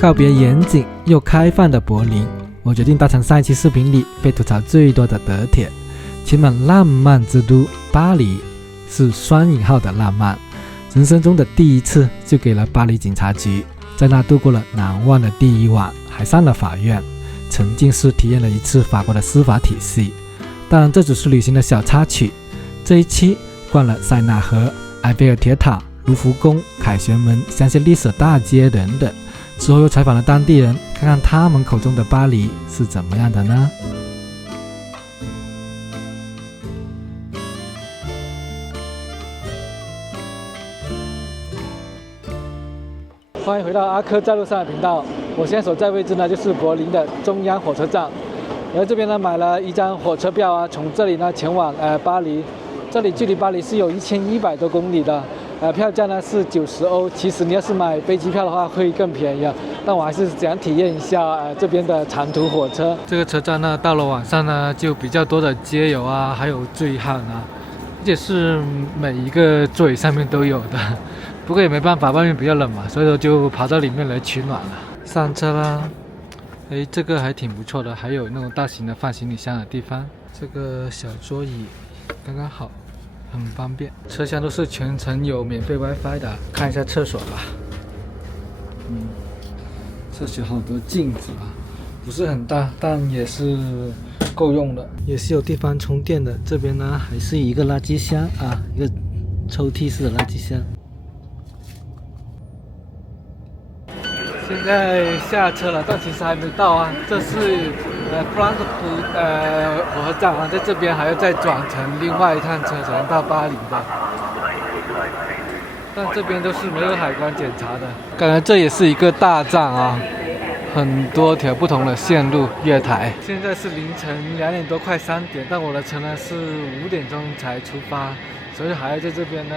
告别严谨又开放的柏林，我决定搭乘上一期视频里被吐槽最多的德铁，前往浪漫之都巴黎，是双引号的浪漫。人生中的第一次就给了巴黎警察局，在那度过了难忘的第一晚，还上了法院，沉浸式体验了一次法国的司法体系。当然这只是旅行的小插曲，这一期逛了塞纳河、埃菲尔铁塔、卢浮宫、凯旋门、香榭丽舍大街等等，之后又采访了当地人，看看他们口中的巴黎是怎么样的呢？欢迎回到阿科在路上的频道。我现在所在位置呢，就是柏林的中央火车站。然后这边呢，买了一张火车票啊，从这里呢前往巴黎。这里距离巴黎是有1100多公里的。票价呢是90欧。其实你要是买飞机票的话，会更便宜啊。但我还是想体验一下这边的长途火车。这个车站呢，到了晚上呢，就比较多的街友啊，还有醉汉啊，而且是每一个座椅上面都有的。不过也没办法，外面比较冷嘛，所以说就跑到里面来取暖了。上车啦！这个还挺不错的，还有那种大型的放行李箱的地方。这个小桌椅刚刚好，很方便。车厢都是全程有免费 WiFi 的。看一下厕所吧。这些好多镜子啊，不是很大，但也是够用的，也是有地方充电的。这边呢还是一个垃圾箱啊，一个抽屉式的垃圾箱。现在下车了，但其实还没到啊。这是弗朗克福火车站啊，在这边还要再转乘另外一趟车才能到巴黎的。但这边都是没有海关检查的，感觉这也是一个大站啊，很多条不同的线路、月台。现在是凌晨2点多，快3点，但我的车呢是5点钟才出发。所以还要在这边呢，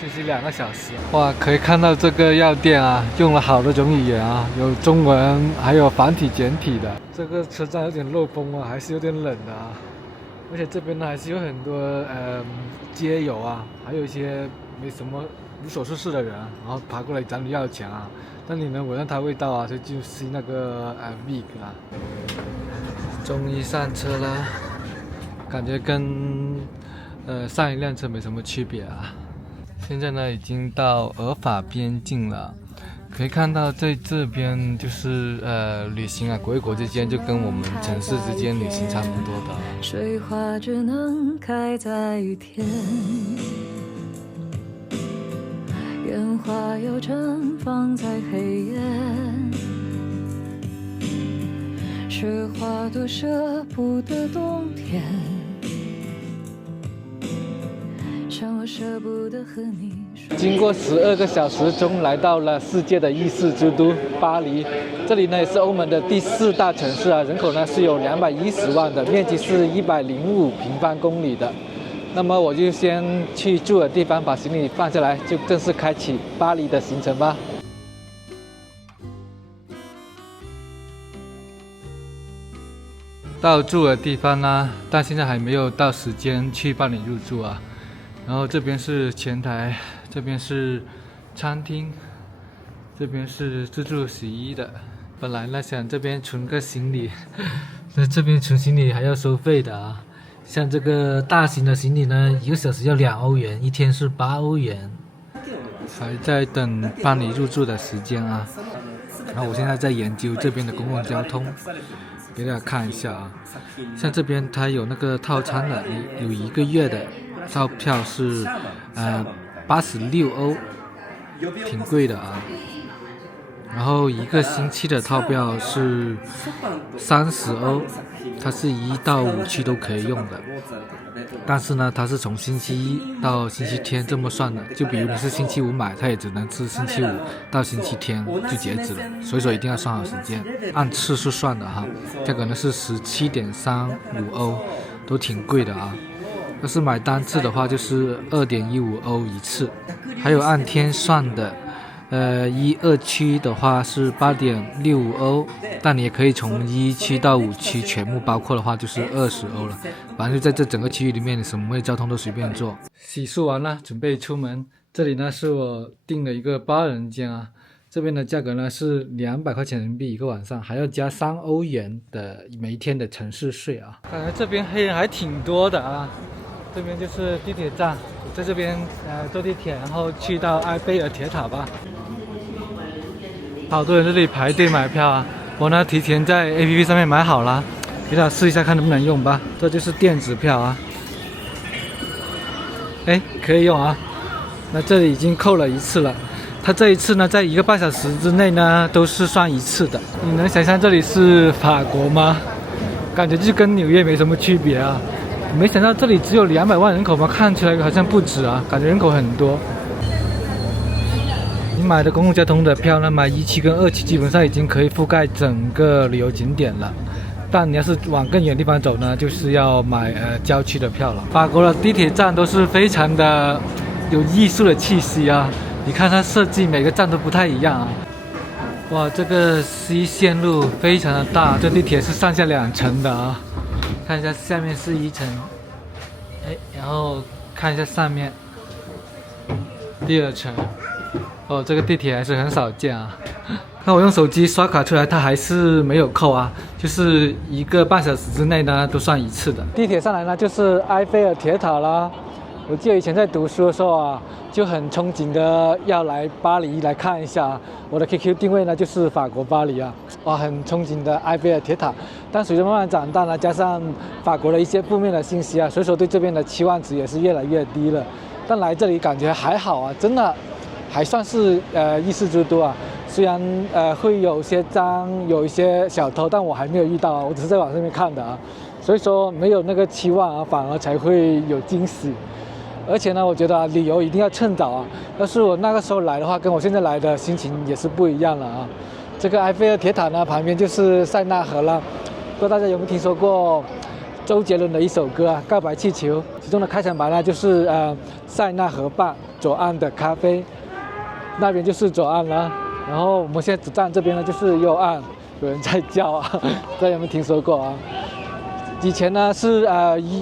休息2个小时。哇，可以看到这个药店啊，用了好多种语言啊，有中文，还有繁体、简体的。这个车站有点漏风啊，还是有点冷的啊。而且这边呢，还是有很多街友啊，还有一些没什么无所事事的人，然后爬过来找你要钱啊。但你能闻到它味道啊，就是那个Vig 啊。终于上车了，感觉跟上一辆车没什么区别啊。现在呢已经到俄法边境了，可以看到在这边就是旅行啊，国与国之间就跟我们城市之间旅行差不多的。水花只能开在雨天，烟花又绽放在黑夜，是花朵舍不得冬天，像我舍不得和你说。经过12个小时，终来到了世界的艺术之都巴黎。这里呢也是欧盟的第4大城市啊，人口呢是有210万的，面积是105平方公里的。那么我就先去住的地方把行李放下来，就正式开启巴黎的行程吧。到住的地方啦，但现在还没有到时间去办理入住啊。然后这边是前台，这边是餐厅，这边是自助洗衣的。本来呢想这边存个行李，那这边存行李还要收费的啊。像这个大型的行李呢，1个小时要2欧元，1天是8欧元。还在等办理入住的时间啊。然后我现在在研究这边的公共交通。给大家看一下啊，像这边它有那个套餐的，有1个月的套票是86欧，挺贵的啊。然后1个星期的套票是30欧，它是1到5区都可以用的。但是呢，它是从星期1到星期天这么算的，就比如你是星期5买，它也只能是星期5到星期天就截止了，所以说一定要算好时间，按次数算的哈。价格呢是17.35欧，都挺贵的啊。要是买单次的话，就是2.15欧一次，还有按天算的。1、2区的话是8.65欧，但你也可以从1区到5区全部包括的话就是20欧了。反正就在这整个区域里面，你什么交通都随便坐。洗漱完了，准备出门。这里呢是我订了一个8人间啊，这边的价格呢是200块钱人民币一个晚上，还要加3欧元的每天的城市税啊。感觉这边黑人还挺多的啊。这边就是地铁站，在这边坐地铁，然后去到埃菲尔铁塔吧。好多人在这里排队买票啊，我呢提前在 APP 上面买好了，给大家试一下看能不能用吧。这就是电子票啊，哎，可以用啊。那这里已经扣了1次了，它这一次呢，在1个半小时之内呢，都是算1次的。你能想象这里是法国吗？感觉就跟纽约没什么区别啊。没想到这里只有200万人口嘛，看起来好像不止啊，感觉人口很多。你买的公共交通的票呢，买1期跟2期基本上已经可以覆盖整个旅游景点了。但你要是往更远地方走呢，就是要买郊区的票了。法国的地铁站都是非常的有艺术的气息啊，你看它设计每个站都不太一样啊。哇，这个 C 线路非常的大，这地铁是上下2层的啊。看一下下面是1层，哎，然后看一下上面第2层。哦，这个地铁还是很少见啊。看我用手机刷卡出来，它还是没有扣啊，就是1个半小时之内呢都算1次的。地铁上来呢就是埃菲尔铁塔啦。我记得以前在读书的时候啊，就很憧憬的要来巴黎来看一下。我的 QQ 定位呢就是法国巴黎啊，哇，很憧憬的埃菲尔铁塔。但随着慢慢长大呢，加上法国的一些负面的信息啊，所以说对这边的期望值也是越来越低了。但来这里感觉还好啊，真的还算是艺术之都啊。虽然会有些脏，有一些小偷，但我还没有遇到啊，我只是在网上面看的啊。所以说没有那个期望啊，反而才会有惊喜。而且呢，我觉得旅游一定要趁早啊。要是我那个时候来的话，跟我现在来的心情也是不一样了啊。这个埃菲尔铁塔呢，旁边就是塞纳河了。不知道大家有没有听说过周杰伦的一首歌啊，《告白气球》，其中的开场白呢就是塞纳河畔左岸的咖啡，那边就是左岸了。然后我们现在站这边呢就是右岸，有人在叫啊，大家有没有听说过啊？以前呢是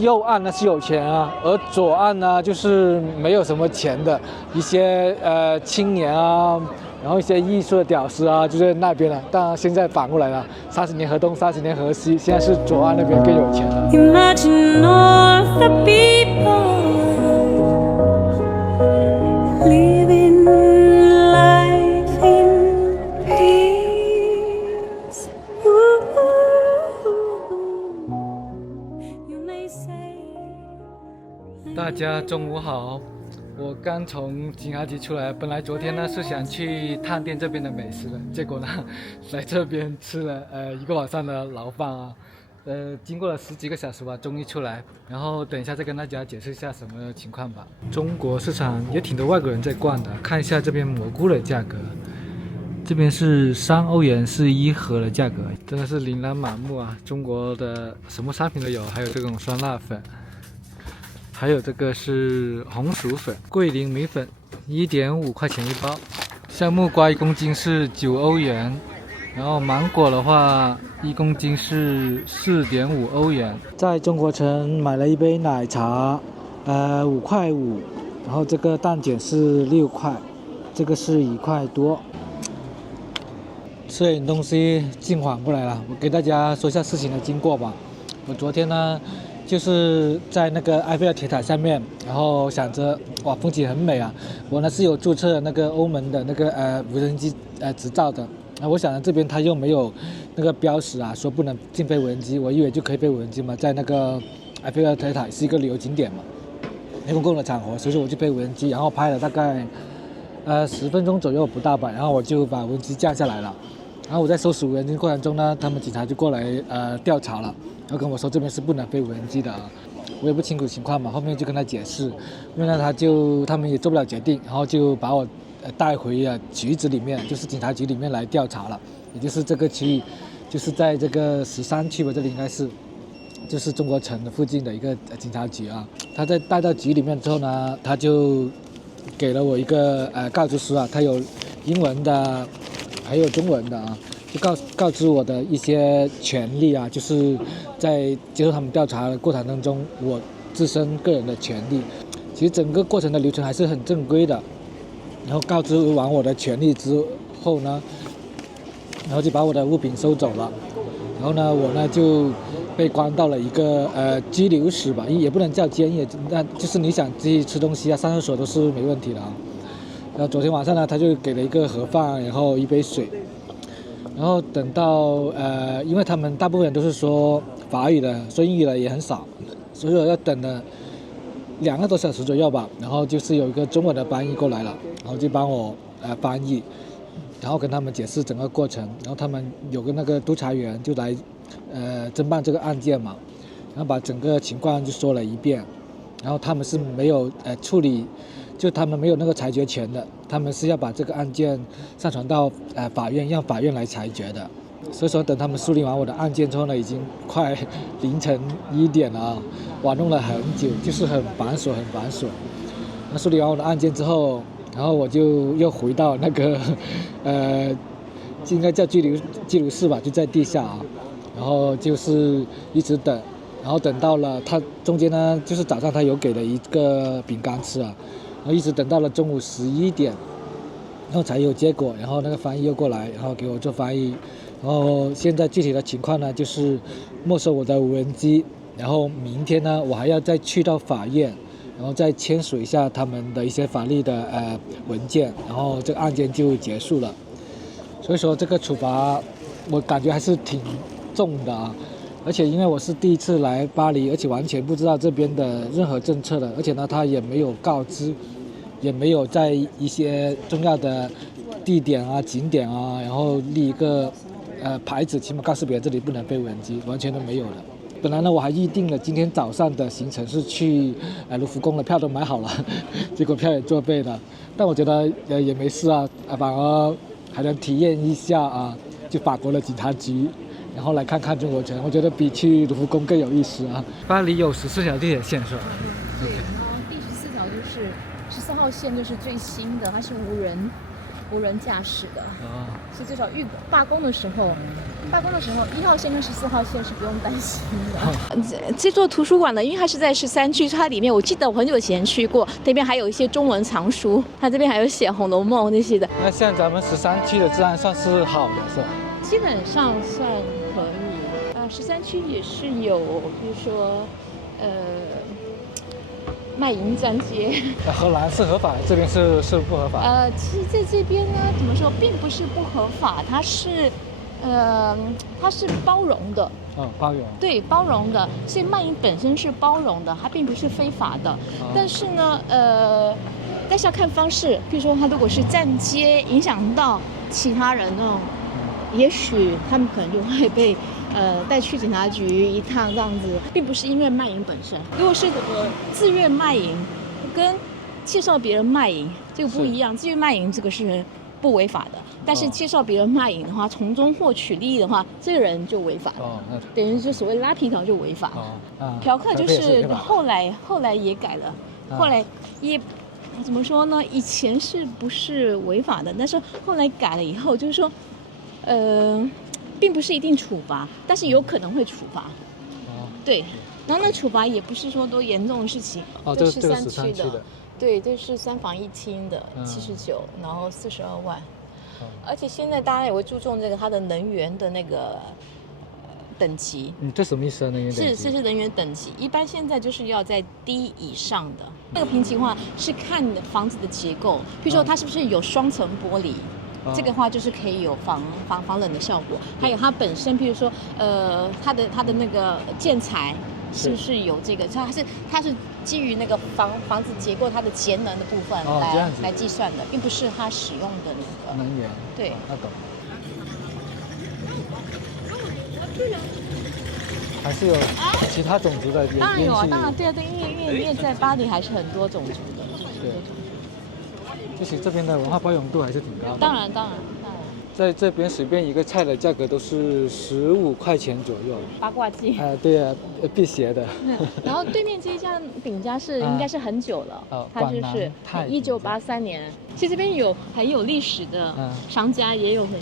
右岸呢是有钱啊，而左岸呢就是没有什么钱的一些青年啊，然后一些艺术的屌丝啊就在那边了。但现在反过来了，30年河东，30年河西，现在是左岸那边更有钱了。Imagine all the people living life in peace.大家中午好，我刚从警察局出来，本来昨天呢是想去探店这边的美食的，结果呢来这边吃了1个晚上的牢饭啊，经过了10几个小时吧，终于出来，然后等一下再跟大家解释一下什么情况吧。中国市场也挺多外国人在逛的，看一下这边蘑菇的价格，这边是3欧元是1盒的价格，真的是琳琅满目啊，中国的什么商品都有，还有这种酸辣粉。还有这个是红薯粉，桂林米粉1.5块钱1包，橡木瓜1公斤是9欧元，然后芒果的话1公斤是4.5欧元。在中国城买了一杯奶茶，5块5，然后这个蛋卷是6块，这个是1块多。吃点东西进缓过来了，我给大家说一下事情的经过吧。我昨天呢就是在那个埃菲尔铁塔下面，然后想着哇风景很美啊，我呢是有注册那个欧盟的那个无人机执照的，我想着这边它又没有那个标识啊，说不能禁飞无人机，我以为就可以飞无人机嘛，在那个埃菲尔铁塔是一个旅游景点嘛，公共的场合，所以说我就飞无人机，然后拍了大概10分钟左右不到吧，然后我就把无人机降下来了。然后我在收拾无人机过程中呢，他们警察就过来调查了，然后跟我说这边是不能飞无人机的啊，我也不清楚情况嘛，后面就跟他解释，因为呢他们也做不了决定，然后就把我带回局子里面，就是警察局里面来调查了，也就是这个区域，就是在这个13区吧，这里应该是就是中国城的附近的一个警察局啊。他在带到局里面之后呢，他就给了我一个告知书啊，他有英文的还有中文的啊，就告知我的一些权利啊，就是在接受他们调查的过程当中，我自身个人的权利。其实整个过程的流程还是很正规的。然后告知完我的权利之后呢，然后就把我的物品收走了。然后呢，我呢就被关到了一个拘留室吧，也不能叫监狱，那就是你想去吃东西啊、上厕所都是没问题的啊。然后昨天晚上呢，他就给了一个盒饭，然后一杯水。然后等到因为他们大部分人都是说法语的，说英语的也很少，所以我要等了2个多小时左右吧。然后就是有一个中文的翻译过来了，然后就帮我翻译。然后跟他们解释整个过程，然后他们有个那个督察员就来侦办这个案件嘛，然后把整个情况就说了一遍，然后他们是没有处理，就他们没有那个裁决权的，他们是要把这个案件上传到法院，让法院来裁决的。所以说等他们梳理完我的案件之后呢，已经快凌晨1点了啊，哇，弄了很久，就是很繁琐。那梳理完我的案件之后，然后我就又回到那个应该叫拘留室吧，就在地下啊。然后就是一直等，然后等到了他中间呢，就是早上他有给了一个饼干吃啊，然后一直等到了中午11点，然后才有结果。然后那个翻译又过来，然后给我做翻译。然后现在具体的情况呢，就是没收我的无人机，然后明天呢，我还要再去到法院，然后再签署一下他们的一些法律的文件，然后这个案件就结束了。所以说这个处罚我感觉还是挺重的啊，而且因为我是第一次来巴黎，而且完全不知道这边的任何政策的，而且呢他也没有告知，也没有在一些重要的地点啊、景点啊，然后立一个牌子，起码告诉别人这里不能飞无人机，完全都没有的。本来呢，我还预定了今天早上的行程是去卢浮宫的，票都买好了，结果票也作废了。但我觉得也没事啊，反而还能体验一下啊，就法国的警察局，然后来看看中国城，我觉得比去卢浮宫更有意思啊。巴黎有14条地铁线是吧？对，然后第14条就是14号线，就是最新的，它是无人驾驶的，所以至少罢工的时候1号线跟14号线是不用担心的。这座图书馆呢，因为它是在13区，它里面我记得我很久以前去过，那边还有一些中文藏书，它这边还有写《红楼梦》那些的。那像咱们13区的治安算是好的是吧？基本上算可以。13区也是有，比如说卖淫专街。荷兰是合法的，这边是不合法。其实在这边呢，怎么说，并不是不合法，它是包容的。包容。对，包容的，所以卖淫本身是包容的，它并不是非法的。但是呢，但是要看方式，比如说它如果是站街，影响到其他人那种，也许他们可能就会被带去警察局一趟这样子，并不是因为卖淫本身。如果是自愿卖淫，跟介绍别人卖淫这个不一样，自愿卖淫这个是不违法的，但是介绍别人卖淫的话，从中获取利益的话，这个人就违法了。等于就所谓拉皮条就违法。嫖客就是后来也改了，后来也怎么说呢？以前是不是违法的？但是后来改了以后，就是说，并不是一定处罚，但是有可能会处罚。对，然后那处罚也不是说多严重的事情。这是13区的。对，这是3房1厅的79，然后42万。而且现在大家也会注重这个它的能源的那个等级。这什么意思啊？能源等级？是能源等级，一般现在就是要在D 以上的。那个平级化是看房子的结构，比如说它是不是有双层玻璃。这个话就是可以有防冷的效果，还有它本身，比如说它的那个建材是不是有这个？它是基于那个房子结构它的节能的部分来计算的，并不是它使用的那个能源。对，那懂。还是有其他种族的烟。当然有啊，当然对啊，对，因为在巴黎还是很多种族的，对。就是这边的文化包容度还是挺高的。当然。在这边随便一个菜的价格都是15块钱左右。八卦镜。对啊，辟邪的。然后对面这一家饼家是应该是很久了，它就是1983年。其实这边很有历史的商家，也有很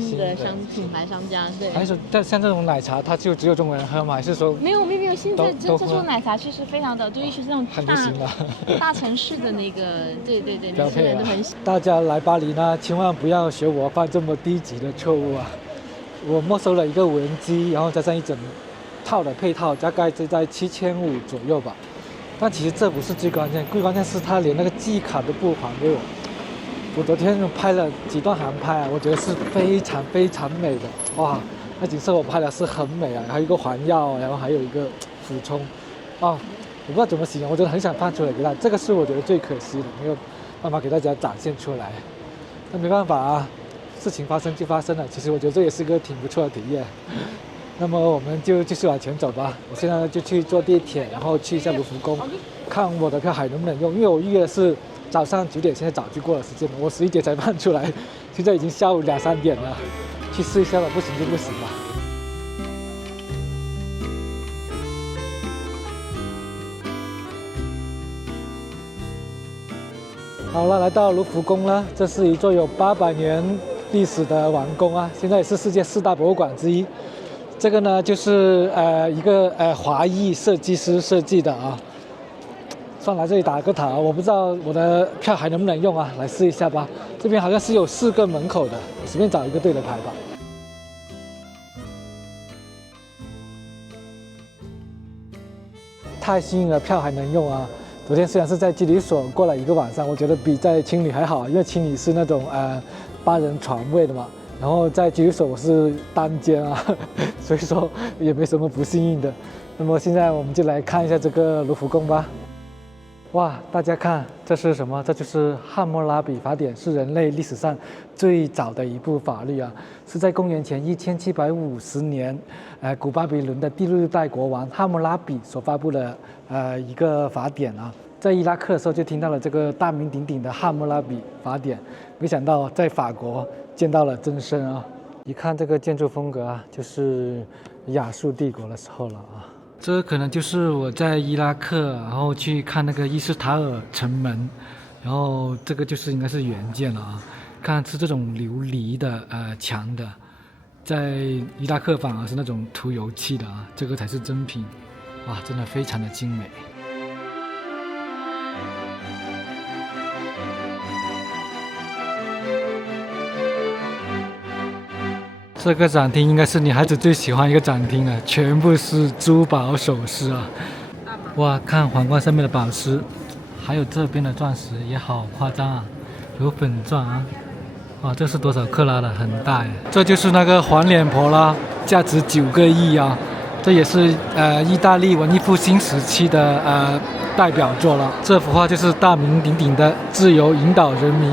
新的品牌商家。对。还是像这种奶茶，它就只有中国人喝吗？还是说没有，现在珍珠奶茶其实非常的，尤其是那种很流行的大城市的那个，对，年轻人都很喜欢。大家来巴黎呢，千万不要学我犯这么低级的错误啊！我没收了一个无人机，然后加上一整套的配套，大概就在7500左右吧。但其实这不是最关键，最关键是他连那个记忆卡都不还给我。我昨天拍了几段航拍啊，我觉得是非常非常美的，哇！那景色我拍的是很美啊，还有一个环绕，然后还有一个俯冲，我不知道怎么形容，我真的很想放出来给大家。这个是我觉得最可惜的，没有办法给大家展现出来。那没办法啊，事情发生就发生了。其实我觉得这也是个挺不错的体验。那么我们就继续往前走吧。我现在就去坐地铁，然后去一下卢浮宫，看我的票还能不能用，因为我预约的是早上9点，现在早就过了时间了，我11点才放出来，现在已经下午2、3点了，去试一下吧，不行就不行吧。好了，来到卢浮宫了，这是一座有800年历史的王宫啊，现在也是世界4大博物馆之一。这个呢，就是一个华裔设计师设计的啊。算来这里打个卡，我不知道我的票还能不能用啊，来试一下吧。这边好像是有4个门口的，随便找一个对的牌吧。太幸运了，票还能用啊！昨天虽然是在拘留所过了1个晚上，我觉得比在青旅还好，因为青旅是那种8人床位的嘛，然后在拘留所我是单间啊，所以说也没什么不幸运的。那么现在我们就来看一下这个卢浮宫吧。哇，大家看这是什么？这就是《汉谟拉比法典》，是人类历史上最早的一部法律啊，是在公元前1750年，古巴比伦的第6代国王汉谟拉比所发布的一个法典啊。在伊拉克的时候就听到了这个大名鼎鼎的《汉谟拉比法典》，没想到在法国见到了真身啊！一看这个建筑风格啊，就是亚述帝国的时候了啊。这可能就是我在伊拉克，然后去看那个伊斯塔尔城门，然后这个就是应该是原件了啊。看是这种琉璃的墙的，在伊拉克反而是那种涂油漆的啊，这个才是真品，哇，真的非常的精美。这个展厅应该是女孩子最喜欢一个展厅了，全部是珠宝首饰啊！哇，看皇冠上面的宝石，还有这边的钻石也好夸张啊，有粉钻啊！哇，这是多少克拉的？很大耶！这就是那个黄脸婆啦，价值9个亿啊！这也是意大利文艺复兴时期的代表作了。这幅画就是大名鼎鼎的《自由引导人民》。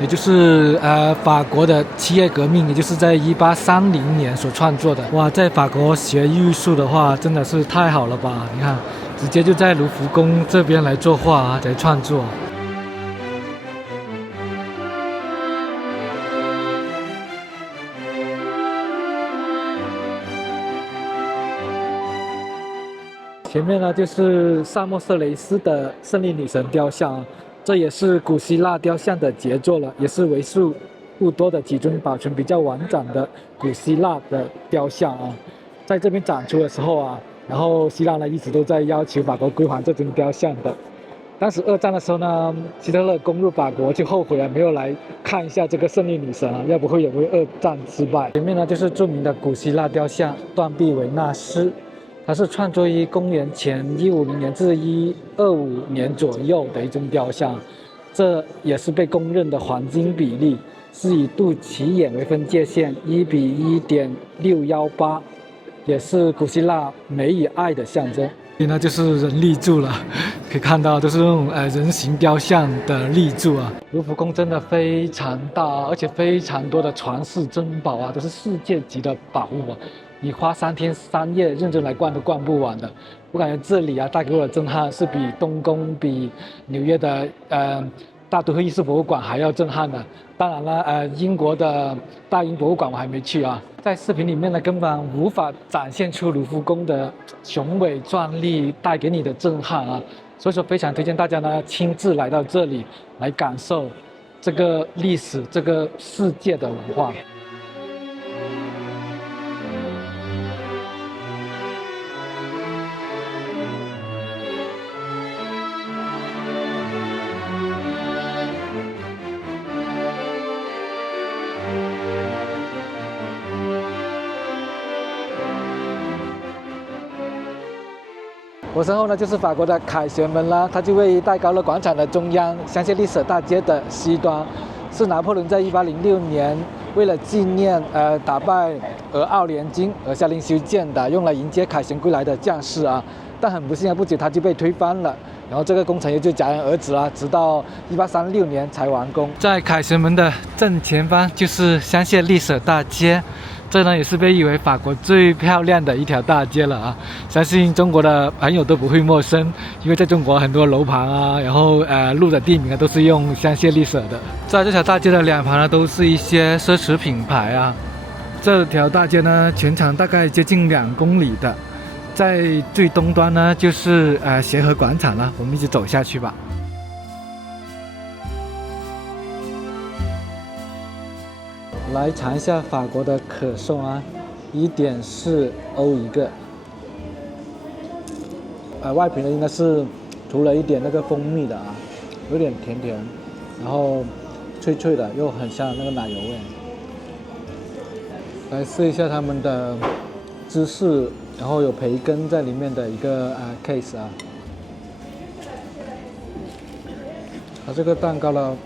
也就是法国的七月革命，也就是在1830年所创作的。哇，在法国学艺术的话，真的是太好了吧？你看，直接就在卢浮宫这边来作画啊，来创作。前面呢就是萨莫瑟雷斯的胜利女神雕像。这也是古希腊雕像的杰作了，也是为数不多的几尊保存比较完整的古希腊的雕像啊。在这边展出的时候啊，然后希腊呢一直都在要求法国归还这尊雕像的。当时2战的时候呢，希特勒攻入法国就后悔了，没有来看一下这个胜利女神啊，要不会也会2战失败。前面呢就是著名的古希腊雕像断臂维纳斯。它是创作于公元前150年至125年左右的一尊雕像，这也是被公认的黄金比例，是以肚脐眼为分界线1:1.618，也是古希腊美与爱的象征。这呢就是人立柱了，可以看到都是那种人形雕像的立柱啊。卢浮宫真的非常大，而且非常多的传世珍宝啊，都是世界级的宝物啊。你花3天3夜认真来逛都逛不完的。我感觉这里啊带给我的震撼是比东宫、比纽约的大都会艺术博物馆还要震撼呢。当然了，英国的大英博物馆我还没去啊，在视频里面呢根本无法展现出卢浮宫的雄伟壮丽带给你的震撼啊，所以说非常推荐大家呢亲自来到这里来感受这个历史、这个世界的文化。我身后呢就是法国的凯旋门啦，它就位于戴高乐广场的中央，香榭丽舍大街的西端，是拿破仑在1806年为了纪念打败俄奥联军而下令修建的，用来迎接凯旋归来的将士啊。但很不幸啊，不久它就被推翻了，然后这个工程也就戛然而止了，直到1836年才完工。在凯旋门的正前方就是香榭丽舍大街。这呢也是被誉为法国最漂亮的一条大街了啊！相信中国的朋友都不会陌生，因为在中国很多楼盘啊，然后路的地名啊都是用香榭丽舍的。在这条大街的两旁呢，都是一些奢侈品牌啊。这条大街呢，全长大概接近2公里的，在最东端呢就是协和广场了，我们一直走下去吧。来尝一下法国的可颂啊，1.4欧一个。外皮呢应该是涂了一点那个蜂蜜的啊，有点甜甜，然后脆脆的，又很像那个奶油味。来试一下他们的芝士，然后有培根在里面的一个case 啊。它这个蛋糕呢，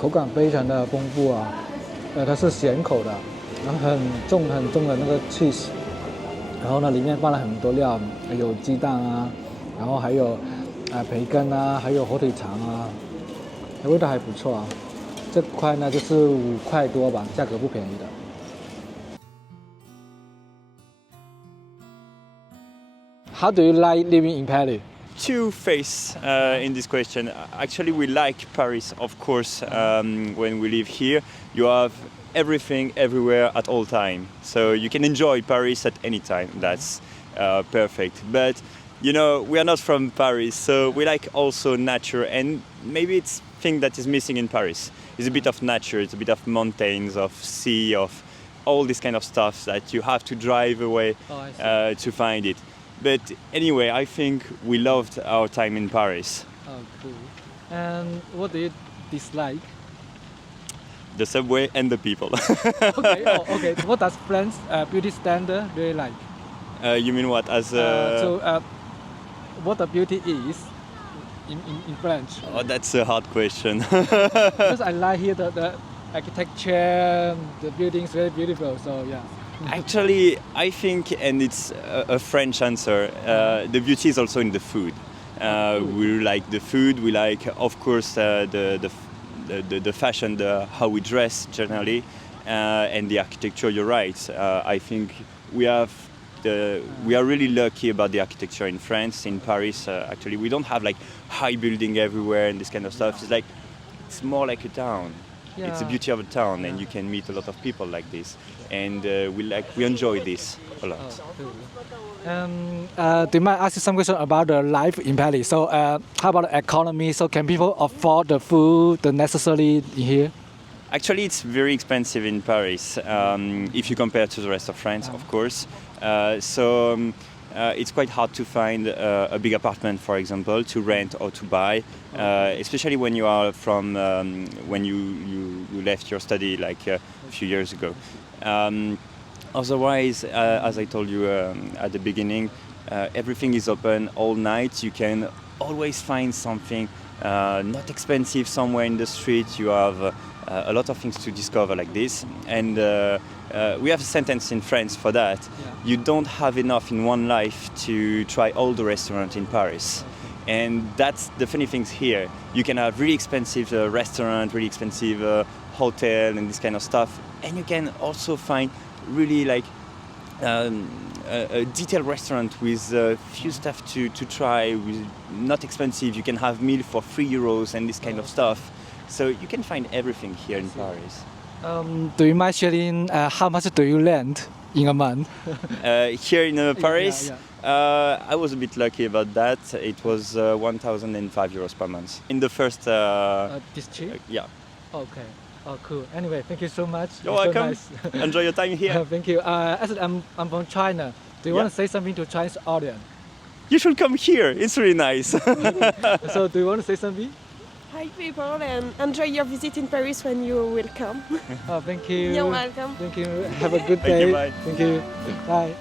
口感非常的丰富啊。它是咸口的，然后很重的那个 cheese， 然后呢里面放了很多料，有鸡蛋啊，然后还有培根啊，还有火腿肠啊，味道还不错啊。这块呢就是5块多吧，价格不便宜的。How do you like living in Paris? Two faces in this question. Actually, we like Paris, of course. When we live here, you have everything, everywhere, at all time. So you can enjoy Paris at any time. That's perfect. But you know, we are not from Paris, so we like also nature. And maybe it's thing that is missing in Paris. It's a bit of nature. It's a bit of mountains, of sea, of all this kind of stuff that you have to drive away to find it. But anyway, I think we loved our time in Paris. Oh, cool. And what do you dislike? The subway and the people. Okay. Oh, okay. What does French beauty standard do you like? You mean what? As what the beauty is in French? Oh, that's a hard question. Because I like here the architecture, the buildings very beautiful. So yeah. Actually, I think, and it's a French answer, the beauty is also in the food. We like the food, we like, of course, the fashion, how we dress generally, and the architecture, you're right. I think we are really lucky about the architecture in France, in Paris. Actually, we don't have like high building everywhere and this kind of stuff. It's more like a town. Yeah. It's the beauty of a town, and you can meet a lot of people like this, and we enjoy this a lot. Do you mind ask you some question about the life in Paris? So, how about the economy? So, can people afford the food, the necessary in here? Actually, it's very expensive in Paris if you compare to the rest of France, of course. It's quite hard to find a big apartment, for example, to rent or to buy, especially when you are from when you left your study like a few years ago. Otherwise, as I told you at the beginning, everything is open all night. You can always find something not expensive somewhere in the street. You have a lot of things to discover like this, and we have a sentence in France for that. Yeah. You don't have enough in one life to try all the restaurants in Paris. And that's the funny things here. You can have really expensive restaurant, really expensive hotel and this kind of stuff. And you can also find really like a detailed restaurant with a few stuff to try, with not expensive. You can have meal for €3 and this kind of stuff. So you can find everything here in Paris. Do you mind sharing how much do you lend in a month? Here in Paris, yeah. I was a bit lucky about that. It was 1,005 euros per month. In the first, This cheap? yeah. Okay. Oh, cool. Anyway, thank you so much. You're It's welcome. So nice. Enjoy your time here. Thank you. As I'm from China. Do you Yeah. want to say something to Chinese audience? You should come here. It's really nice. So, do you want to say something? Hi people, and enjoy your visit in Paris when you will come. Oh, thank you. You're welcome. Thank you. Have a good Thank day. you, bye. Thank you. Bye.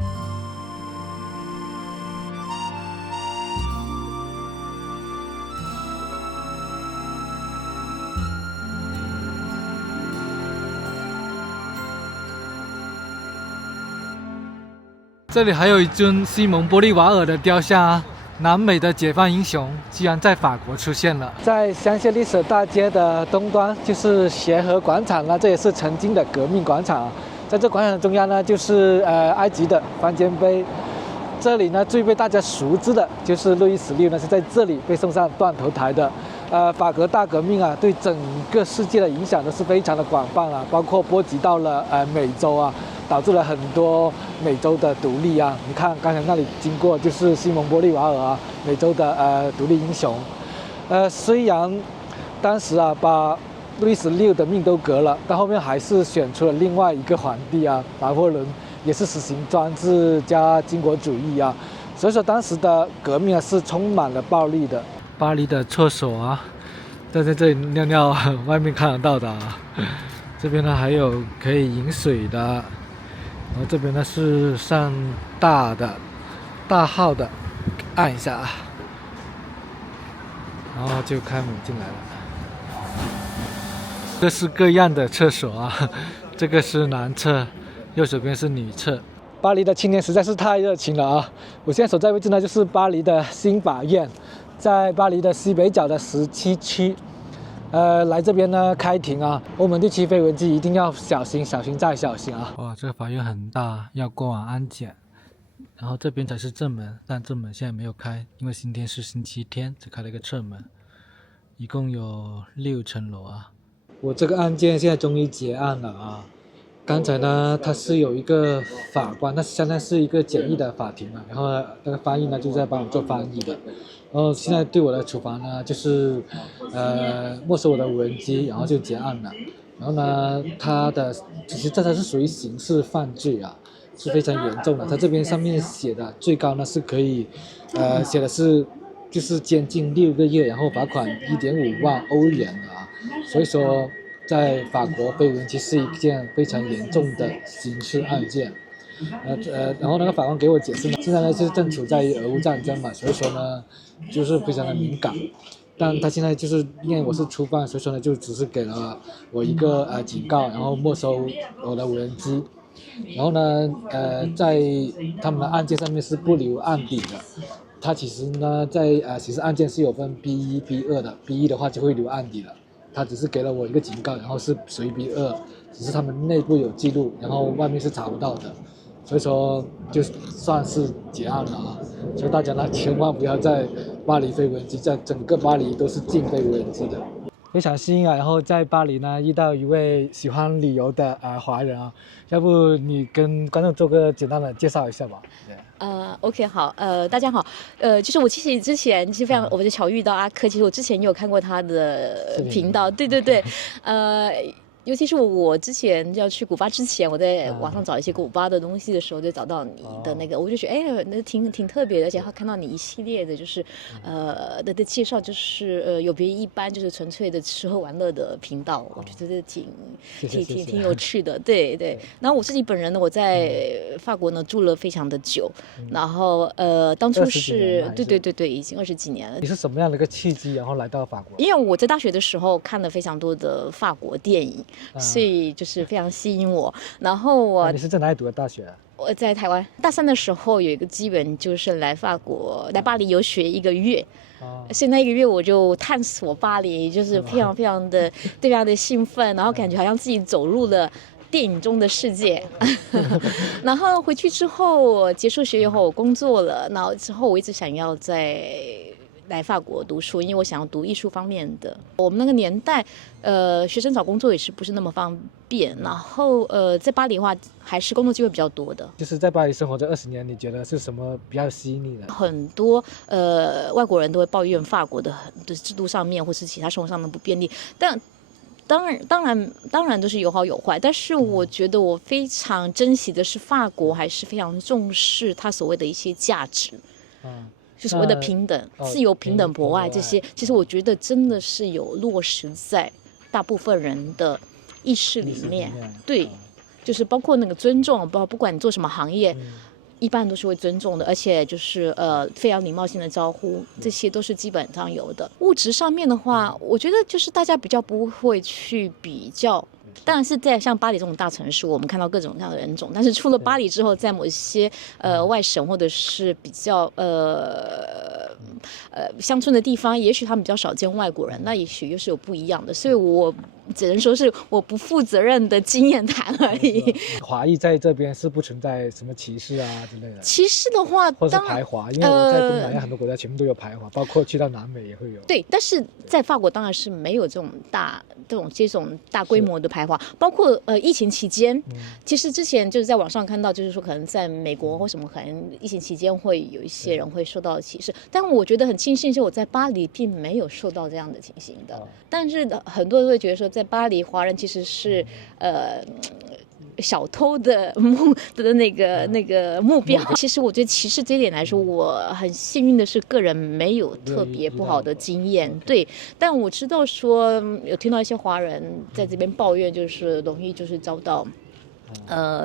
这里还有一尊西蒙波利瓦尔的雕像啊，南美的解放英雄居然在法国出现了。在香榭丽舍大街的东端就是协和广场了，这也是曾经的革命广场。在这广场的中央呢，就是埃及的方尖碑。这里呢，最被大家熟知的就是路易十六呢是在这里被送上断头台的。法国大革命啊，对整个世界的影响都是非常的广泛啊，包括波及到了美洲啊，导致了很多美洲的独立啊。你看刚才那里经过就是西蒙波利瓦尔啊，美洲的独立英雄。虽然当时啊把路易十六的命都革了，但后面还是选出了另外一个皇帝啊，拿破仑，也是实行专制加军国主义啊。所以说当时的革命啊是充满了暴力的。巴黎的厕所啊，在这里尿尿，外面看得到的啊。这边呢还有可以饮水的，然后这边呢是上大号的，按一下，然后就开门进来了。各式各样的厕所啊，这个是男厕，右手边是女厕。巴黎的青年实在是太热情了啊！我现在所在位置呢就是巴黎的新法院。在巴黎的西北角的17区，来这边呢开庭啊，欧盟地区飞蚊机一定要小心，小心再小心啊！哇，这个法院很大，要过往安检，然后这边才是正门，但正门现在没有开，因为今天是星期天，只开了一个侧门，一共有6层楼啊。我这个案件现在终于结案了啊！刚才呢，它是有一个法官，那相当是一个简易的法庭嘛，然后呢那个翻译呢就在帮我做翻译的。然后现在对我的处罚呢，就是没收我的无人机，然后就结案了。然后呢，其实这才是属于刑事犯罪啊，是非常严重的。它这边上面写的最高呢是可以，写的是就是监禁6个月，然后罚款1.5万欧元的啊。所以说，在法国飞蚊机是一件非常严重的刑事案件。然后那个法官给我解释呢，现在呢是正处在于俄乌战争嘛，所以说呢就是非常的敏感。但他现在就是因为我是初犯，所以说呢就只是给了我一个警告，然后没收我的无人机。然后呢在他们的案件上面是不留案底的。他其实呢在刑事案件是有分 B1、B2 的 ，B1 的话就会留案底的。他只是给了我一个警告，然后是属于 B2，只是他们内部有记录，然后外面是查不到的。所以说就算是结案了啊！所以大家呢千万不要在巴黎飞蚊机，在整个巴黎都是禁飞无人机的。非常幸运啊，然后在巴黎呢遇到一位喜欢旅游的华人啊，要不你跟观众做个简单的介绍一下吧。OK， 好，大家好，就是我其实之前非常，我就巧遇到阿珂，其实我之前也有看过他的频道，对，尤其是我之前要去古巴之前，我在网上找一些古巴的东西的时候，就找到你的那个，我就觉得那挺特别的，而且还看到你一系列的就是的介绍，就是有别于一般就是纯粹的吃喝玩乐的频道，我觉得挺有趣的，对。然后我自己本人呢，我在法国呢住了非常的久，然后当初是对，已经20几年了。你是什么样的一个契机，然后来到法国？因为我在大学的时候看了非常多的法国电影。所以就是非常吸引我，然后你是在哪里读的大学？我在台湾，大3的时候有一个机缘，就是来巴黎游学1个月，所以那1个月我就探索巴黎，就是非常的兴奋，然后感觉好像自己走入了电影中的世界。然后回去之后结束学业后我工作了，然后之后我一直想要在来法国读书，因为我想要读艺术方面的。我们那个年代，学生找工作也是不是那么方便，然后在巴黎的话，还是工作机会比较多的。就是在巴黎生活这20年，你觉得是什么比较吸引你的？很多外国人都会抱怨法国的制度上面或是其他生活上的不便利，但当然都是有好有坏，但是我觉得我非常珍惜的是法国还是非常重视它所谓的一些价值。就所谓的平等、自由、平等、博爱这些，其实我觉得真的是有落实在大部分人的意识里面。对，就是包括那个尊重，不管你做什么行业，一般都是会尊重的，而且就是非常礼貌性的招呼，这些都是基本上有的。物质上面的话，我觉得就是大家比较不会去比较。当然是在像巴黎这种大城市，我们看到各种各样的人种，但是出了巴黎之后，在某一些外省或者是比较乡村的地方，也许他们比较少见外国人，那也许又是有不一样的，所以我只能说是我不负责任的经验谈而已。华裔在这边是不存在什么歧视啊之类的？歧视的话，或者是排华，因为我在东南亚很多国家全部都有排华，包括去到南美也会有。对，但是在法国当然是没有这种大规模的排华，包括疫情期间，其实之前就是在网上看到，就是说可能在美国或什么，可能疫情期间会有一些人会受到歧视，但我觉得很庆幸是我在巴黎并没有受到这样的情形的。但是很多人会觉得说，在巴黎华人其实是小偷的那个目标。其实我觉得歧视这一点来说，我很幸运的是个人没有特别不好的经验。对，但我知道说有听到一些华人在这边抱怨，就是容易就是遭到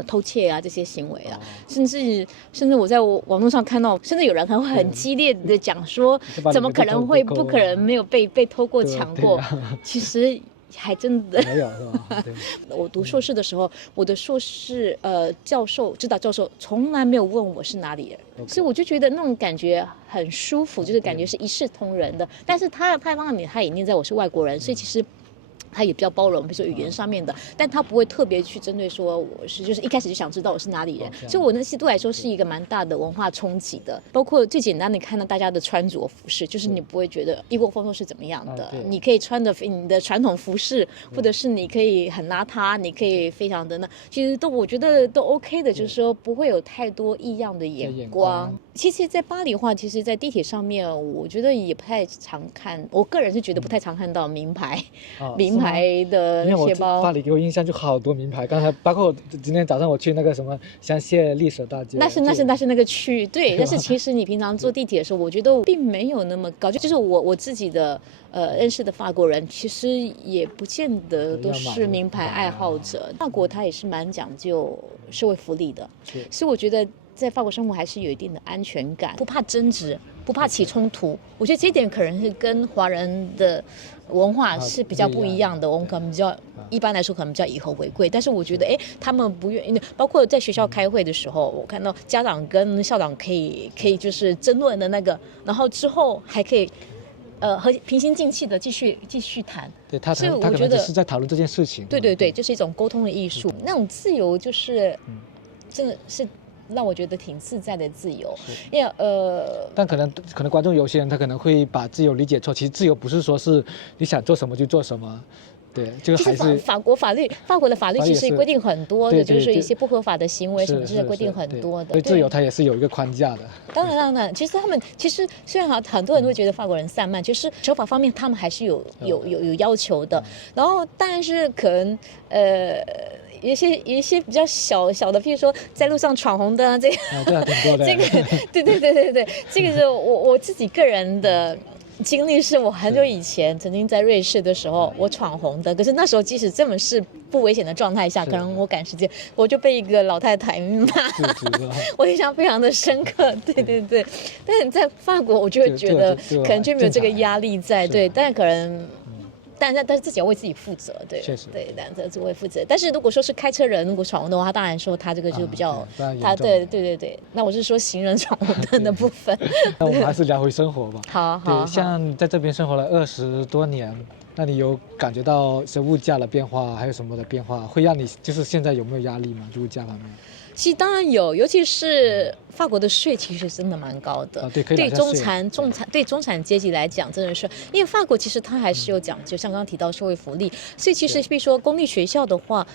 偷窃啊这些行为啊，甚至我在网络上看到，甚至有人还会很激烈的讲说，怎么可能会不可能没有被偷过抢过？其实还真的没有是吧？我读硕士的时候，我的硕士指导教授从来没有问我是哪里人，所以我就觉得那种感觉很舒服，就是感觉是一视同仁的。但是他也念在我是外国人，所以其实他也比较包容，比如说语言上面的，但他不会特别去针对说我是，就是一开始就想知道我是哪里人，所以我那些对我来说是一个蛮大的文化冲击的。包括最简单的看到大家的穿着服饰，就是你不会觉得异国风俗是怎么样的，你可以穿着你的传统服饰，或者是你可以很邋遢，你可以非常的其实我觉得都 OK 的，就是说不会有太多异样的眼光。其实在巴黎的话，其实在地铁上面我觉得也不太常看，我个人是觉得不太常看到名牌的那些包。巴黎给我印象就好多名牌，刚才包括今天早上我去那个什么香榭丽舍大街，那是那个区域，对。但是其实你平常坐地铁的时候，我觉得并没有那么高，就是我自己的认识的法国人，其实也不见得都是名牌爱好者。法国它也是蛮讲究社会福利的，所以我觉得在法国生活还是有一定的安全感，不怕争执，不怕起冲突。我觉得这一点可能是跟华人的文化是比较不一样的。我们可能比较一般来说可能比较以和为贵，但是我觉得他们不愿意，包括在学校开会的时候，我看到家长跟校长可以就是争论的那个，然后之后还可以和平心静气的继续谈。对，他可能只是在讨论这件事情。对，这是一种沟通的艺术。那种自由就是真的是让我觉得挺自在的自由。因为但可能观众有些人他可能会把自由理解错，其实自由不是说是你想做什么就做什么。对，这个还是法国的法律其实规定很多的，就是一些不合法的行为什么之类规定很多的。对，自由它也是有一个框架的。当然，其实虽然很多人会觉得法国人散漫，就是守法方面他们还是有要求的。然后但是可能有一些比较小的，譬如说在路上闯红灯，这个挺多的。这个对，这个是我自己个人的经历，是我很久以前曾经在瑞士的时候，我闯红灯，可是那时候即使这么是不危险的状态下，可能我赶时间，我就被一个老太太骂，我印象非常的深刻。对，但是在法国我就会觉得可能就没有这个压力在，对，但可能。但是自己要为自己负责，对，确实，对，但自己为负责。但是如果说是开车人如果闯红灯的话，当然说他这个就比较，他对。那我是说行人闯红灯的部分。那我们还是聊回生活吧。好。对，像在这边生活了20多年，那你有感觉到一些物价的变化，还有什么的变化，会让你就是现在有没有压力吗？就物价方面？其实当然有，尤其是法国的税其实真的蛮高的，对，可以对聊一下税中产阶级来讲，真的是因为法国其实它还是有讲究，像刚刚提到社会福利，所以其实比如说公立学校的话，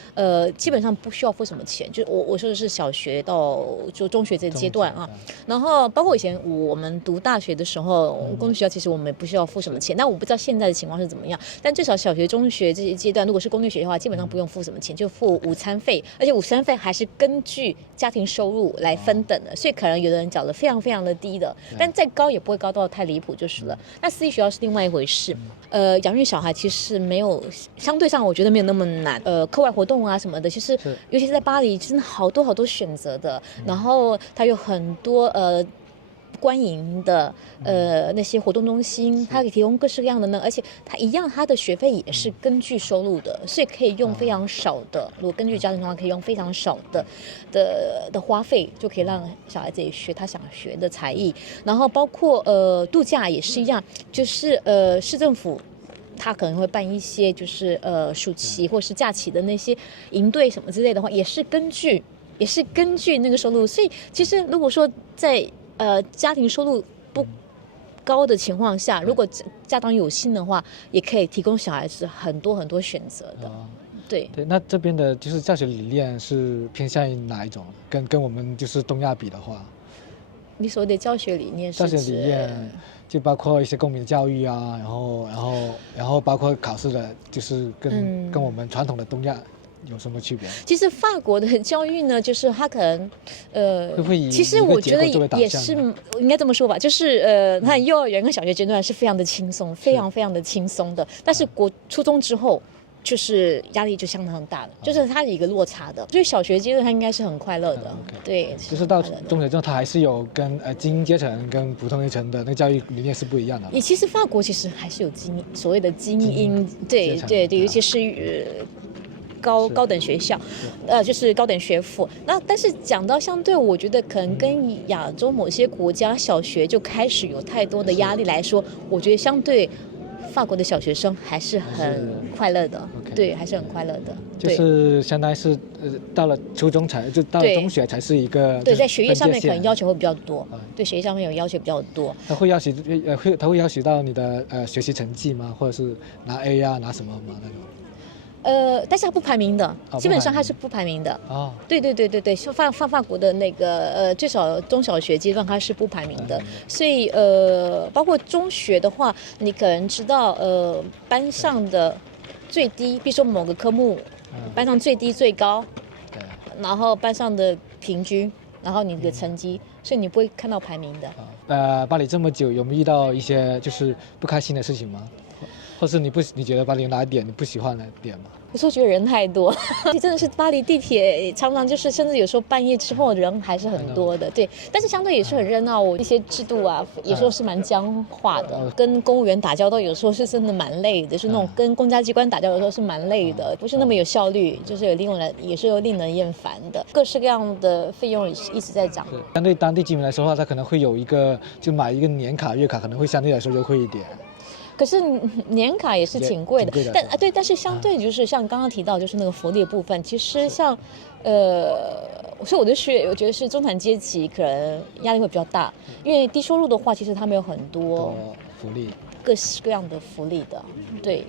基本上不需要付什么钱，就我说的是小学到就中学这个阶段啊，然后包括以前我们读大学的时候，公立学校其实我们不需要付什么钱，那我不知道现在的情况是怎么样，但至少小学、中学这些阶段，如果是公立学校的话，基本上不用付什么钱，就付午餐费，而且午餐费还是根据家庭收入来分等的，所以可能有的人缴的非常非常的低的，但再高也不会高到太离谱就是了。那私立学校是另外一回事，养育小孩其实没有，相对上我觉得没有那么难，课外活动啊什么的，其实尤其是在巴黎，真的好多好多选择的，然后它有很多官营的那些活动中心，它可以提供各式各样的呢，而且它一样，它的学费也是根据收入的，所以可以用非常少的，如果根据家庭的话，可以用非常少的花费，就可以让小孩子也学他想学的才艺。然后包括度假也是一样，就是市政府。他可能会办一些就是暑期或是假期的那些营队什么之类的话，也是根据那个收入。所以其实如果说在家庭收入不高的情况下，如果家长有心的话，也可以提供小孩子很多很多选择的。对，那这边的就是教学理念是偏向于哪一种？跟我们就是东亚比的话，你所谓的教学理念是教学理念就包括一些公民教育啊，然后包括考试的，就是跟我们传统的东亚有什么区别？其实法国的教育呢，就是它可能会不会以其实我觉得也是应该这么说吧，就是它幼儿园跟小学阶段是非常的轻松，非常非常的轻松的，但是初中之后。就是压力就相当大了，就是它有一个落差的，所以小学阶段它应该是很快乐的，对。就是到中学之后，它还是有跟精英阶层跟普通阶层的那个教育理念是不一样的。其实法国其实还是有所谓的精英，对，尤其是高等学校，就是高等学府。那但是讲到相对，我觉得可能跟亚洲某些国家小学就开始有太多的压力来说，我觉得相对。法国的小学生还是很快乐的，对，还是很快乐的。就是相当于是到了初中到了中学才是一个对，在学业上面可能要求会比较多，对，学业上面有要求比较多。他会要求到你的学习成绩吗？或者是拿 A 啊，拿什么吗那种？但是它不排名的，基本上它是不排名的。哦，对，法国的那个最少中小学阶段它是不排名的，所以包括中学的话，你可能知道班上的最低，比如说某个科目，班上最低最高，然后班上的平均，然后你的成绩，所以你不会看到排名的。巴黎这么久，有没有遇到一些就是不开心的事情吗？或是你觉得巴黎哪一点你不喜欢的点吗？有时候觉得人太多，真的是巴黎地铁常常就是甚至有时候半夜之后人还是很多的，对。但是相对也是很热闹，一些制度啊，有时候是蛮僵化的，跟公务员打交道有时候是真的蛮累的，就是那种跟公家机关打交道有时候是蛮累的，不是那么有效率，就是也是有令人厌烦的，各式各样的费用一直在涨。相对当地居民来说的话，他可能会有一个就买一个年卡月卡，可能会相对来说优惠一点。可是年卡也是挺贵的，但是相对就是像刚刚提到，就是那个福利的部分，其实像所以我觉得是中产阶级可能压力会比较大，因为低收入的话，其实他们有很多福利，各式各样的福利的，对。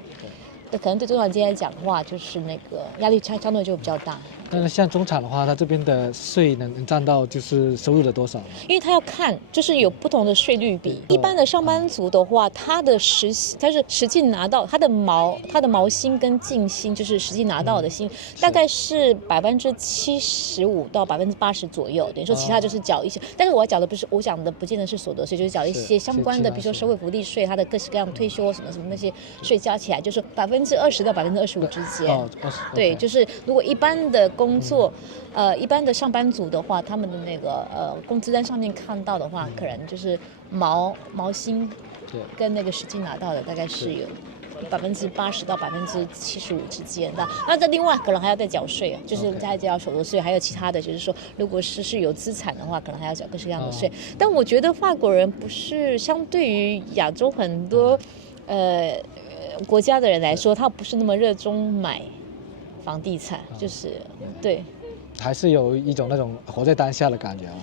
可能对中产阶级来讲的话，就是那个压力相对就比较大。但是像中产的话，他这边的税能占到就是收入的多少？因为他要看，就是有不同的税率比。一般的上班族的话，他是实际拿到他的毛薪跟净薪，就是实际拿到的薪，大概是75%到80%左右。等于说其他就是缴一些，但是我讲的不见得是所得税，就是缴一些相关的，比如说社会福利税，它的各式各样的退休什么什么那些税加起来，就是20%到25%之间。对，就是如果一般的工作，一般的上班族的话，他们的那个工资单上面看到的话，可能就是毛薪跟那个实际拿到的大概是有80%到75%之间的。那这另外可能还要再缴税，就是再缴所得税，还有其他的，就是说如果是有资产的话，可能还要缴各式各样的税。但我觉得法国人不是相对于亚洲很多国家的人来说，他不是那么热衷买房地产，就是对。还是有一种那种活在当下的感觉啊。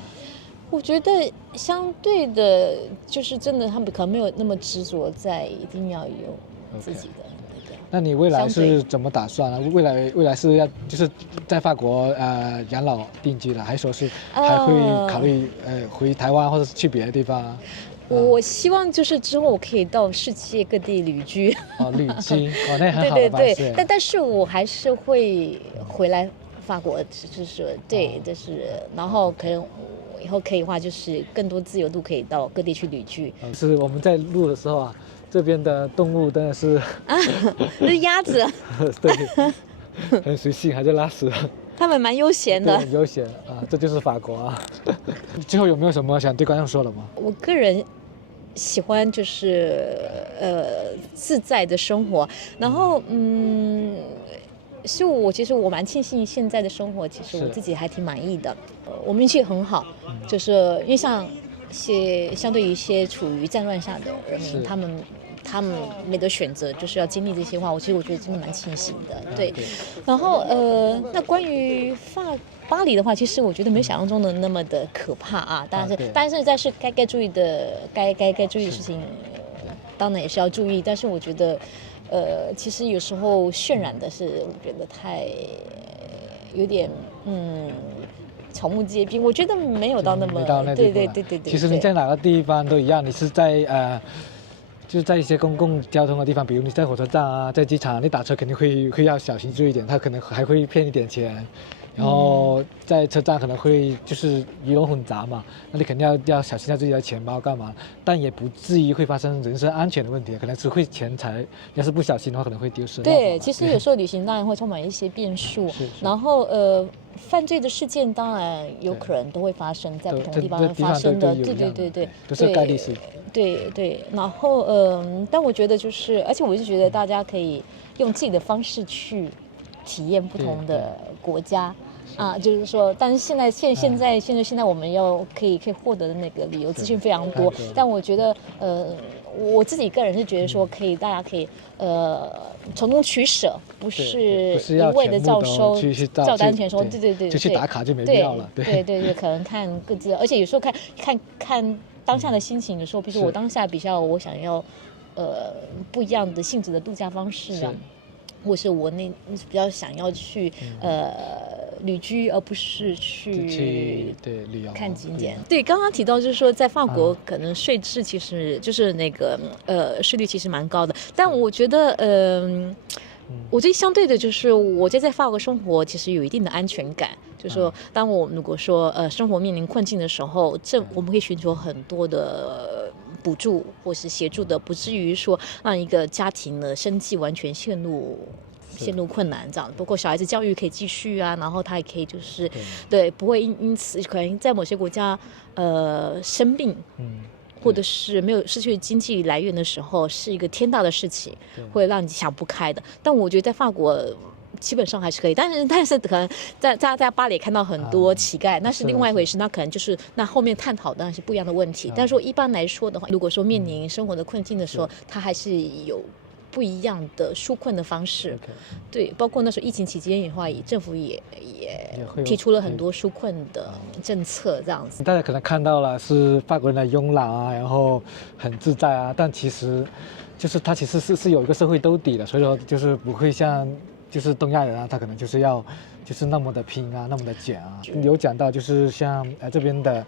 我觉得相对的，就是真的他们可能没有那么执着在一定要有自己的那个。那你未来是怎么打算呢？未来是要就是在法国养老定居的，还是说是还会考虑回台湾或者是去别的地方啊？我希望就是之后我可以到世界各地旅居。旅居那很好对的方式。对，但是我还是会回来法国，就是对，就是然后可能以后可以的话，就是更多自由度可以到各地去旅居。是我们在录的时候啊，这边的动物真的是那是鸭子，对，很随性，还在拉屎。他们蛮悠闲的，很悠闲啊，这就是法国啊。最后有没有什么想对观众说的吗？我个人喜欢就是自在的生活，然后是其实我蛮庆幸现在的生活，其实我自己还挺满意的。我们运气很好，就是因为像相对于一些处于战乱下的人民，他们没得选择，就是要经历这些话。其实我觉得真的蛮庆幸的，对。然后那关于巴黎的话，其实我觉得没有想象中的那么的可怕啊。但是该注意的该注意的事情，当然也是要注意。但是我觉得其实有时候渲染的是，我觉得太有点草木皆兵，我觉得没有到那么对。其实你在哪个地方都一样，你是在就是在一些公共交通的地方，比如你在火车站啊，在机场，你打车肯定会要小心注意一点，他可能还会骗一点钱。然后在车站可能会就是鱼龙混杂嘛，那你肯定要小心一下自己的钱包干嘛，但也不至于会发生人身安全的问题，可能只会钱财，要是不小心的话可能会丢失。对，其实有时候旅行当然会充满一些变数，然后犯罪的事件当然有可能都会发生在不同地方发生的，对，都是概率事。对，然后但我觉得就是，而且我就觉得大家可以用自己的方式去体验不同的国家。就是说，但是现在我们可以获得的那个旅游资讯非常多，但我觉得我自己个人是觉得说大家可以从中取舍，不是一味的照单全收，对，就去打卡就没必要了，对，可能看各自，而且有时候看当下的心情的时候，比如说我当下我想要不一样的性质的度假方式啊，或是我比较想要去旅居，而不是去旅游看景点。对，刚刚提到就是说，在法国可能税制其实就是那个税率其实蛮高的，但我觉得我觉得相对的就是我在法国生活其实有一定的安全感，就是说当我如果说生活面临困境的时候，我们可以寻求很多的补助或是协助的，不至于说让一个家庭的生计完全陷入困难这样。包括小孩子教育可以继续啊，然后他也可以就是对不会因此可能在某些国家生病，或者是没有失去经济来源的时候，是一个天大的事情，会让你想不开的。但我觉得在法国基本上还是可以，但是可能在巴黎看到很多乞丐，那是另外一回事。那可能就是那后面探讨当然是不一样的问题。但是说一般来说的话，如果说面临生活的困境的时候，他还是有不一样的纾困的方式。对，包括那时候疫情期间的话，政府也提出了很多纾困的政策，这样子。大家可能看到了是法国人的慵懒啊，然后很自在啊，但其实就是他其实是有一个社会兜底的，所以说就是不会像就是东亚人啊，他可能就是要就是那么的拼啊，那么的卷啊。有讲到就是像这边的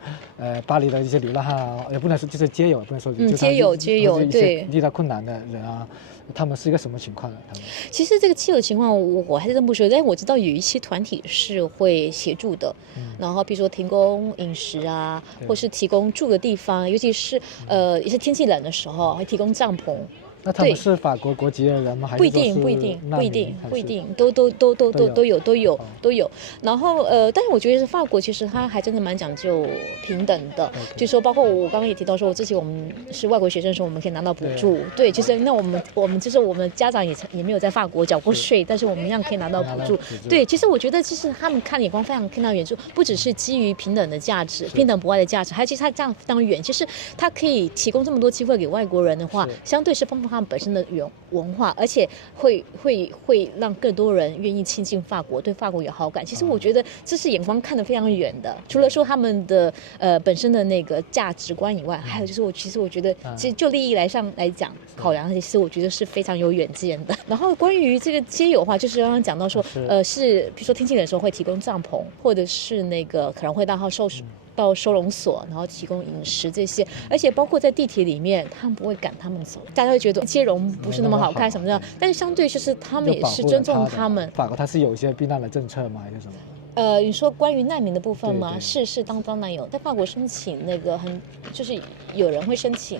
巴黎的一些流浪汉啊，也不能说就是街友，不能说街友对遇到困难的人啊，他们是一个什么情况呢？其实这个街友情况我还是真不熟，但我知道有一些团体是会协助的，然后比如说提供饮食啊，或是提供住的地方，尤其是也是天气冷的时候会提供帐篷。那他们是法国国籍的人吗？还是不一定，都有。然后但是我觉得是法国，其实他还真的蛮讲究平等的，就是说包括我刚刚也提到说，之前我们是外国学生的时候，我们可以拿到补助。对，其实那我们就是我们家长也没有在法国缴过税，但是我们一样可以拿到补助。对，其实我觉得其实他们看眼光非常看到远处，不只是基于平等的价值、平等博爱的价值，还有其实他这样非常远，其实他可以提供这么多机会给外国人的话，相对是帮助他们本身的文化，而且会让更多人愿意亲近法国，对法国有好感。其实我觉得这是眼光看得非常远的，除了说他们的本身的那个价值观以外，还有就是其实我觉得，其实就利益来讲考量，其实我觉得是非常有远见的。然后关于这个街友的话，就是刚刚讲到说，是比如说天气冷的时候会提供帐篷，或者是那个可能会到收容所，然后提供饮食这些，而且包括在地铁里面，他们不会赶他们走，大家会觉得接容不是那么好看什么的，但是相对就是他们也是尊重他们。法国它是有一些避难的政策吗？还是什么？你说关于难民的部分吗？对是当然有，在法国申请那个就是有人会申请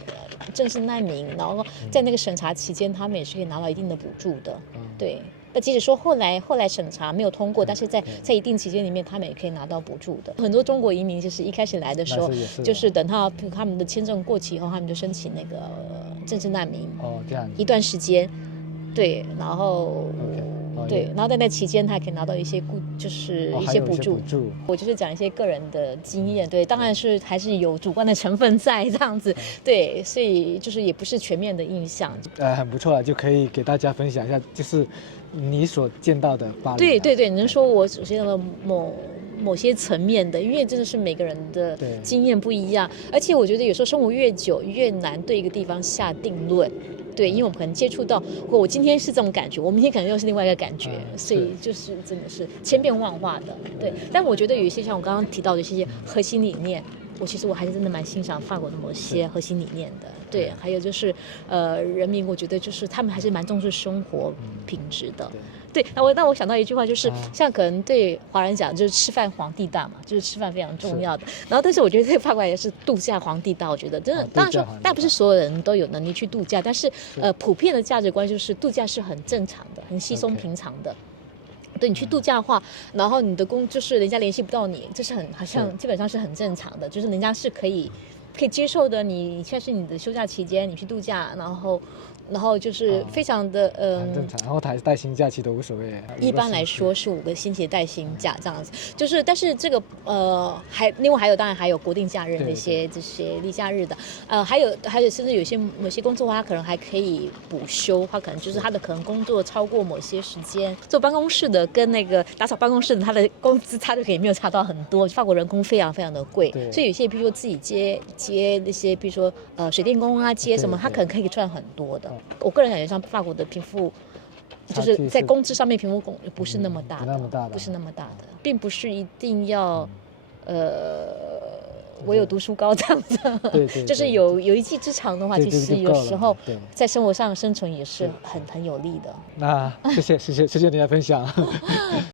正式难民，然后在那个审查期间，他们也是可以拿到一定的补助的，对。那即使说后来审查没有通过，但是在一定期间里面，他们也可以拿到补助的。很多中国移民其实一开始来的时候，就是等他们的签证过期以后，他们就申请那个政治难民，这样一段时间，对，然后。对，然后在那期间，他还可以拿到一些就是一些补助。我就是讲一些个人的经验，对，当然是还是有主观的成分在这样子，对，所以就是也不是全面的印象。很不错了，就可以给大家分享一下，就是你所见到的巴黎。对，你能说我所见到的某些层面的，因为真的是每个人的经验不一样，而且我觉得有时候生活越久越难对一个地方下定论。对，因为我们可能接触到，我今天是这种感觉，我明天可能又是另外一个感觉，所以就是真的是千变万化的。对，但我觉得有一些像我刚刚提到的这些核心理念，其实我还是真的蛮欣赏法国的某些核心理念的。对，还有就是人民，我觉得就是他们还是蛮重视生活品质的。对，那我想到一句话，就是像可能对华人讲，就是吃饭皇帝大嘛，就是吃饭非常重要的。然后，但是我觉得这个法国也是度假皇帝大，我觉得真的，当然说，但不是所有人都有能力去度假，但是普遍的价值观就是度假是很正常的，很稀松平常的。对，你去度假的话，然后你的就是人家联系不到你，这是好像基本上是很正常的，就是人家是可以接受的。你现在是你的休假期间，你去度假，然后就是非常的很正常，然后带薪假期都无所谓。一般来说是5个星期带薪假这样子，就是但是这个另外当然还有国定假日那些这些例假日的，还有甚至某些工作他可能还可以补休，他可能就是他的可能工作超过某些时间，做办公室的跟那个打扫办公室的他的工资差就可以没有差到很多。法国人工非常非常的贵，所以有些比如说自己接那些比如说水电工啊接什么，他可能可以赚很多的。我个人感觉上法国的贫富就是在工资上面贫富不是那么大的，不是那么大的，并不是一定要我有读书高这样子，就是有一技之长的话，其实有时候在生活上生存也是很有利的。那谢谢你的分享。